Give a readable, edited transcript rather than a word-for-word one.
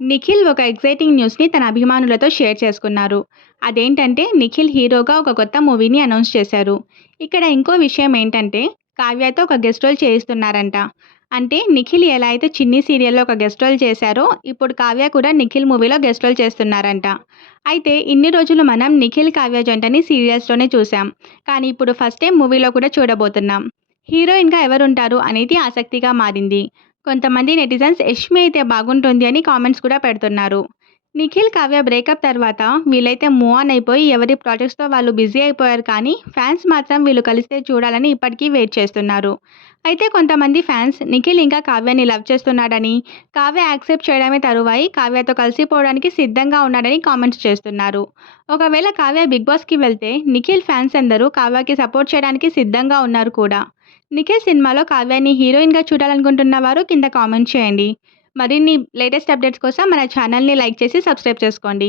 నిఖిల్ ఒక ఎక్సైటింగ్ న్యూస్‌ని తన అభిమానులతో షేర్ చేసుకున్నారు. అదేంటంటే నిఖిల్ హీరోగా ఒక కొత్త మూవీని అనౌన్స్ చేశారు. ఇక్కడ ఇంకో విషయం ఏంటంటే కావ్యతో ఒక గెస్ట్ రోల్ చేయిస్తున్నారంట. అంటే నిఖిల్ ఎలా అయితే 'చిన్ని' సీరియల్‌లో ఒక గెస్ట్ రోల్ చేశారో ఇప్పుడు కావ్య కూడా నిఖిల్ మూవీలో గెస్ట్ రోల్ చేస్తున్నారంట. అయితే ఇన్ని రోజులు మనం నిఖిల్, కావ్య జంటని సీరియల్స్‌లోనే చూసాం. కానీ ఇప్పుడు ఫస్ట్ టైం మూవీలో కూడా చూడబోతున్నాం. హీరోయిన్‌గా ఎవరుంటారు అనేది ఆసక్తిగా మారింది. కొంతమంది నెటిజన్స్ 'యష్మి' అయితే బాగుంటుంది అని కామెంట్స్ కూడా పెడుతున్నారు. నిఖిల్, కావ్య బ్రేకప్ తర్వాత వీళ్ళైతే మూవ్ ఆన్ అయిపోయి ఎవరి ప్రాజెక్ట్స్‌తో వాళ్ళు బిజీ అయిపోయారు కానీ ఫ్యాన్స్ మాత్రం వీళ్ళు కలిస్తే చూడాలని ఇప్పటికీ వెయిట్ చేస్తున్నారు. అయితే కొంతమంది ఫ్యాన్స్ నిఖిల్ ఇంకా కావ్యని లవ్ చేస్తున్నాడని, కావ్య యాక్సెప్ట్ చేయడమే తరువాయి కావ్యతో కలిసిపోవడానికి సిద్ధంగా ఉన్నాడని కామెంట్స్ చేస్తున్నారు. ఒకవేళ కావ్య బిగ్ బాస్‌కి వెళ్తే నిఖిల్ ఫ్యాన్స్ అందరూ కావ్యకి సపోర్ట్ చేయడానికి సిద్ధంగా ఉన్నారు కూడా. నిఖిల్ సినిమాలో కావ్యాని హీరోయిన్‌గా చూడాలనుకుంటున్న వారు కింద కామెంట్ చేయండి. మరిన్ని లేటెస్ట్ అప్డేట్స్ కోసం మన ఛానల్‌ని లైక్ చేసి సబ్స్క్రైబ్ చేసుకోండి.